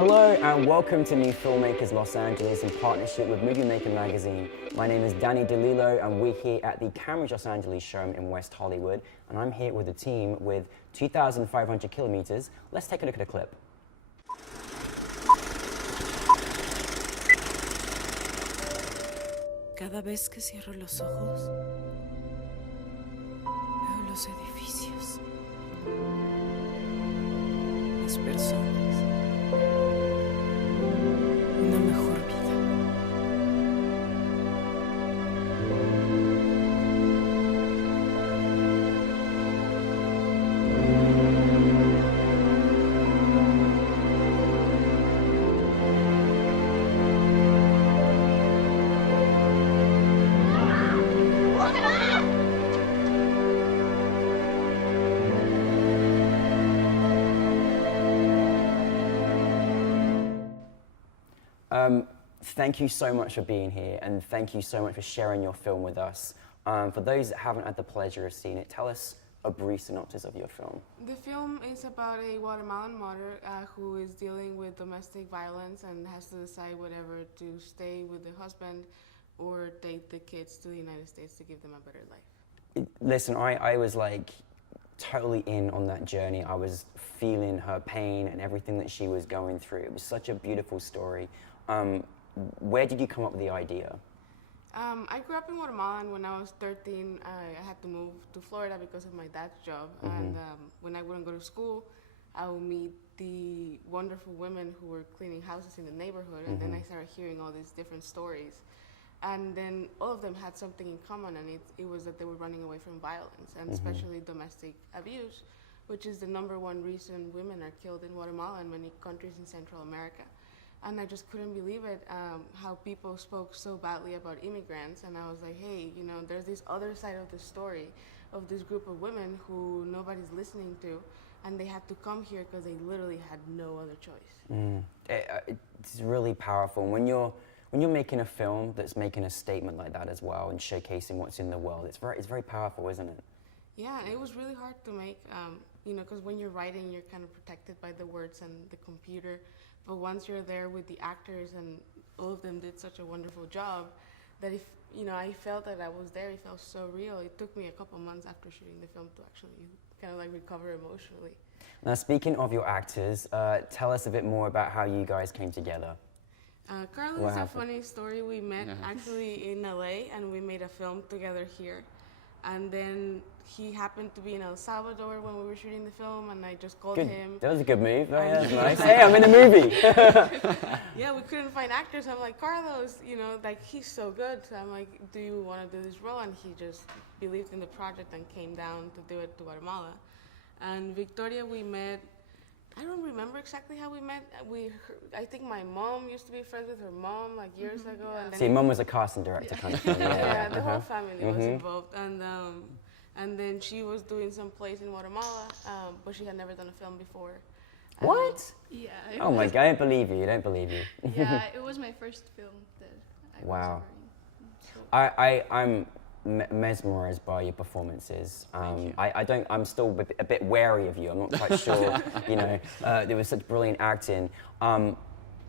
Hello and welcome to NewFilmmakers Los Angeles in partnership with Movie Maker magazine. My name is Danny DeLillo and we're here at the Cameras Los Angeles showroom in West Hollywood, and I'm here with a team with 2,500 kilometers. Let's take a look at a clip. Cada vez que cierro los ojos, veo los edificios, las personas, una mejor vida. Thank you so much for being here, and thank you so much for sharing your film with us. For those that haven't had the pleasure of seeing it, tell us a brief synopsis of your film. The film is about a Guatemalan mother who is dealing with domestic violence and has to decide whether to stay with the husband or take the kids to the United States to give them a better life. Listen, I was like totally in on that journey. I was feeling her pain and everything that she was going through. It was such a beautiful story. Where did you come up with the idea? I grew up in Guatemala, and when I was 13, I had to move to Florida because of my dad's job. And when I wouldn't go to school, I would meet the wonderful women who were cleaning houses in the neighborhood, and then I started hearing all these different stories. And then all of them had something in common, and it was that they were running away from violence, and especially domestic abuse, which is the #1 reason women are killed in Guatemala and many countries in Central America. And I just couldn't believe it, how people spoke so badly about immigrants. And I was like, hey, you know, there's this other side of the story of this group of women who nobody's listening to, and they had to come here because they literally had no other choice. It's really powerful. When you're making a film that's making a statement like that as well and showcasing what's in the world, it's very powerful, isn't it? Yeah, it was really hard to make, you know, because when you're writing, you're kind of protected by the words and the computer. But once you're there with the actors, and all of them did such a wonderful job, that if, you know, I felt that I was there, it felt so real. It took me a couple months after shooting the film to actually kind of like recover emotionally. Now, speaking of your actors, tell us a bit more about how you guys came together. Carlos is a funny story. We met actually in LA, and we made a film together here. And then he happened to be in El Salvador when we were shooting the film, and I just called him. That was a good move. Oh, yeah, nice. Hey, I'm in a movie. Yeah, we couldn't find actors. I'm like, Carlos, you know, like, he's so good. So I'm like, do you want to do this role? And he just believed in the project and came down to do it to Guatemala. And Victoria, we met. I don't remember exactly how we met. I think my mom used to be friends with her mom like years ago. And then See, mom was a casting director kind of thing. Yeah, the whole family was involved. And then she was doing some plays in Guatemala, but she had never done a film before. What? Yeah. Oh my God, I don't believe you. I don't believe you. Yeah, it was my first film that I was Wow. I'm mesmerized by your performances. I'm still a bit wary of you. I'm not quite sure. You know, there was such brilliant acting.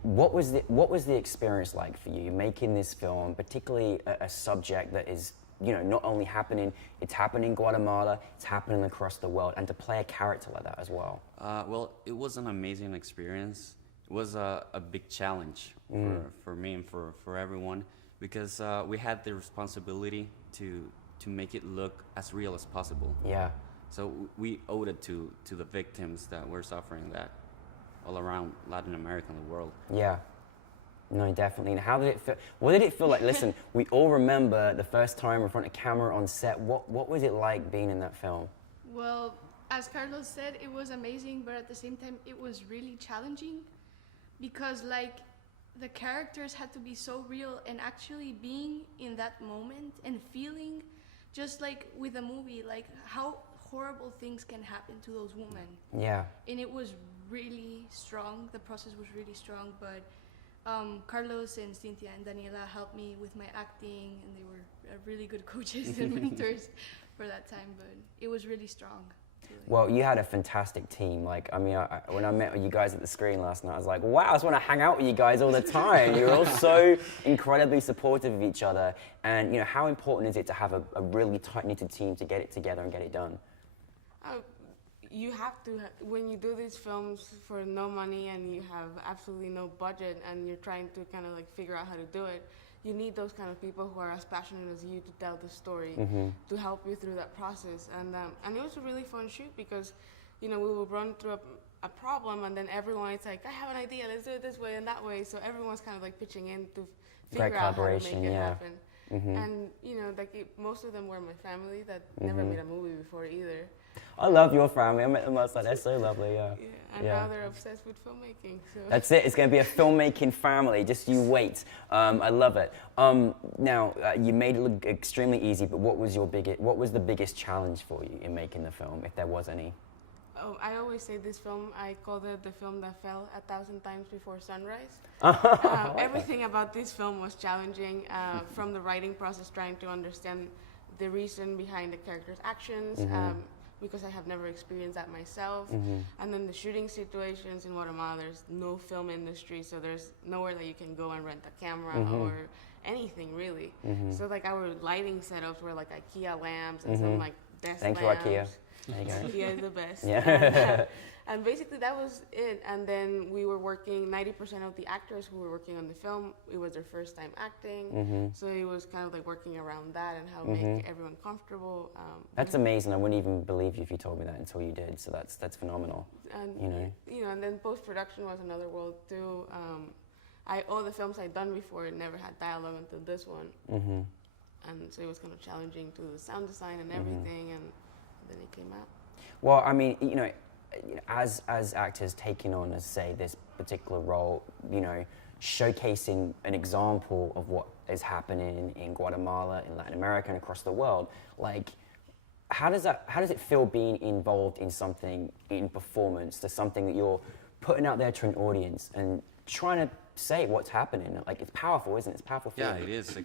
What was the experience like for you making this film, particularly a subject that is, you know, not only happening, it's happening in Guatemala, it's happening across the world, and to play a character like that as well? Well, it was an amazing experience. It was a big challenge for me and for everyone, because we had the responsibility to make it look as real as possible. Yeah. So we owed it to the victims that were suffering that all around Latin America and the world. Yeah. No, definitely. And how did it feel? What did it feel like? Listen, we all remember the first time in front of camera on set. What was it like being in that film? Well, as Carlos said, it was amazing, but at the same time, it was really challenging because, like, the characters had to be so real, and actually being in that moment and feeling, just like with a movie, like how horrible things can happen to those women. Yeah. And it was really strong. The process was really strong, but Carlos and Cynthia and Daniella helped me with my acting, and they were really good coaches and mentors for that time, but it was really strong. Well, you had a fantastic team. Like, I mean, when I met you guys at the screen last night, I was like, wow, I just want to hang out with you guys all the time. You're all so incredibly supportive of each other. And, you know, how important is it to have a really tight-knitted team to get it together and get it done? You have to, when you do these films for no money and you have absolutely no budget and you're trying to kind of like figure out how to do it, you need those kind of people who are as passionate as you to tell the story, to help you through that process. And it was a really fun shoot because, you know, we would run through a problem and then everyone is like, I have an idea, let's do it this way and that way. So everyone's kind of like pitching in to figure out how to make it happen. And, you know, like most of them were my family that never made a movie before either. I love your family. I met them last night. They're so lovely, Yeah, and now they're obsessed with filmmaking. So. That's it. It's going to be a filmmaking family. Just you wait. I love it. Now, you made it look extremely easy, but what was the biggest challenge for you in making the film, if there was any? Oh, I always say this film, I called it the film that fell 1,000 times before sunrise. Everything about this film was challenging, from the writing process, trying to understand the reason behind the characters' actions, because I have never experienced that myself. And then the shooting situations in Guatemala, there's no film industry, so there's nowhere that you can go and rent a camera or anything really. So like our lighting setups were like IKEA lamps and some like desk lamps. Thank you, IKEA. There you go. IKEA is the best. Yeah. And basically that was it. And then we were working, 90% of the actors who were working on the film, it was their first time acting. So it was kind of like working around that and how to make everyone comfortable. That's amazing. I wouldn't even believe you if you told me that until you did. So that's phenomenal. And you know, and then post-production was another world too. All the films I'd done before never had dialogue until this one. And so it was kind of challenging to the sound design and everything, and then it came out. Well, I mean, you know, as actors taking on, as say, this particular role, you know, showcasing an example of what is happening in Guatemala, in Latin America, and across the world, like, how does it feel being involved in something, in performance, to something that you're putting out there to an audience and trying to say what's happening? Like, it's powerful, isn't it? It's a powerful feeling. Yeah, it is.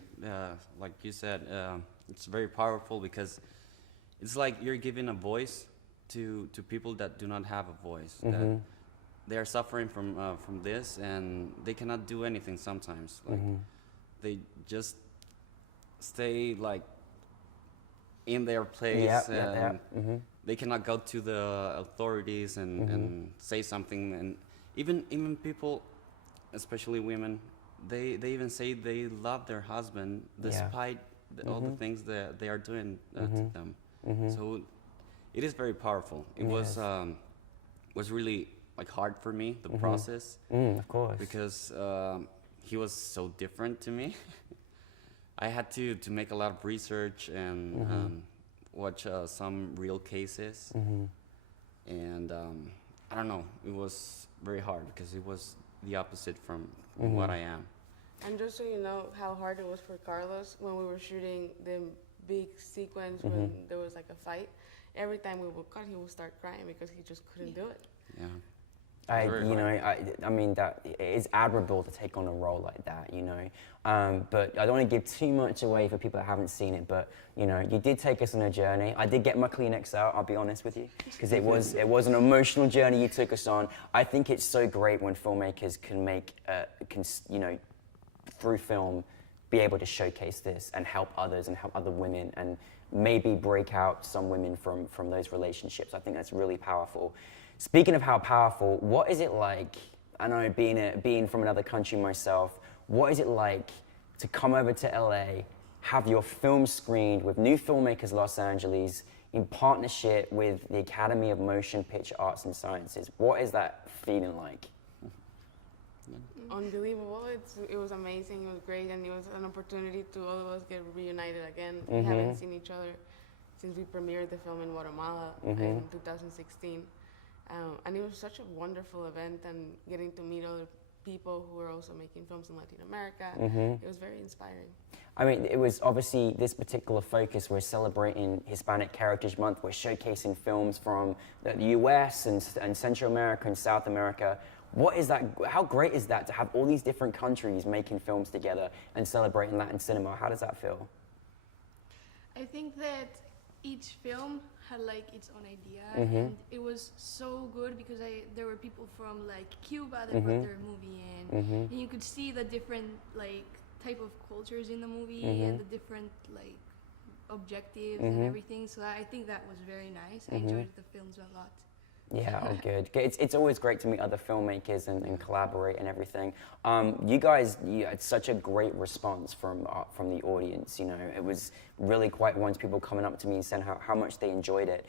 Like you said, it's very powerful because it's like you're giving a voice to people that do not have a voice. That they are suffering from this, and they cannot do anything sometimes. Like they just stay like in their place, and they cannot go to the authorities and say something. And even people, especially women, they even say they love their husband despite all the things that they are doing to them. So it is very powerful. It was really like hard for me, the process. Of course. Because he was so different to me. I had to make a lot of research and watch some real cases. And I don't know, it was very hard because it was the opposite from what I am. And just so you know how hard it was for Carlos when we were shooting the big sequence when there was like a fight, every time we would cut, he would start crying because he just couldn't do it. Yeah. I mean, that it is admirable to take on a role like that, you know. But I don't want to give too much away for people that haven't seen it. But you know, you did take us on a journey. I did get my Kleenex out. I'll be honest with you, because it was an emotional journey you took us on. I think it's so great when filmmakers can make, you know, through film, be able to showcase this and help others and help other women and maybe break out some women from those relationships. I think that's really powerful. Speaking of how powerful, what is it like, I know being from another country myself, what is it like to come over to LA, have your film screened with NewFilmmakers Los Angeles in partnership with the Academy of Motion Picture Arts and Sciences? What is that feeling like? Unbelievable. It was amazing. It was great, and it was an opportunity to all of us get reunited again. We haven't seen each other since we premiered the film in Guatemala in 2016. And it was such a wonderful event, and getting to meet other people who are also making films in Latin America. It was very inspiring. I mean, it was obviously this particular focus. We're celebrating Hispanic Heritage Month. We're showcasing films from the US and Central America and South America. What is that? How great is that to have all these different countries making films together and celebrating Latin cinema? How does that feel? I think that each film had like its own idea, Mm-hmm. and it was so good because there were people from like Cuba that brought their movie in, Mm-hmm. and you could see the different like type of cultures in the movie Mm-hmm. and the different like objectives Mm-hmm. and everything. So I think that was very nice. I enjoyed the films a lot. Yeah, oh, good. It's always great to meet other filmmakers and collaborate and everything. You guys, you had such a great response from the audience. You know, it was really quite once people coming up to me and saying how much they enjoyed it.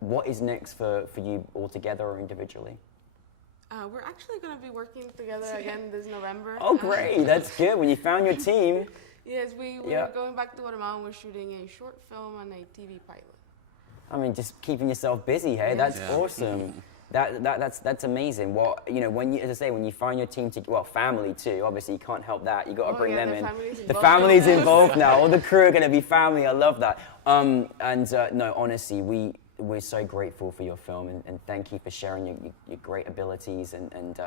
What is next for you all together or individually? We're actually going to be working together again this November. Oh, great! That's good. When you found your team. Yes, we're going back to Guatemala and we're shooting a short film and a TV pilot. I mean, just keeping yourself busy, hey? That's awesome. That's amazing. Well, you know, when you, as I say, when you find your team, family too. Obviously, you can't help that. You got to bring them in. The family's involved now. All the crew are going to be family. I love that. No, honestly, we're so grateful for your film and thank you for sharing your great abilities and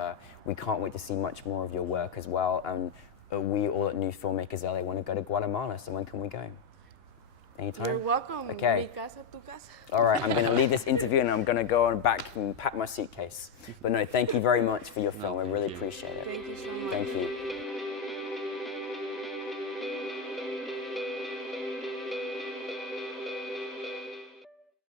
we can't wait to see much more of your work as well. And we all at New Filmmakers LA want to go to Guatemala. So when can we go? Anytime? You're welcome. Okay. Mi casa, tu casa. All right, I'm going to leave this interview and I'm going to go on back and pack my suitcase. But no, thank you very much for your film. I really appreciate it. Thank you so much. Thank you.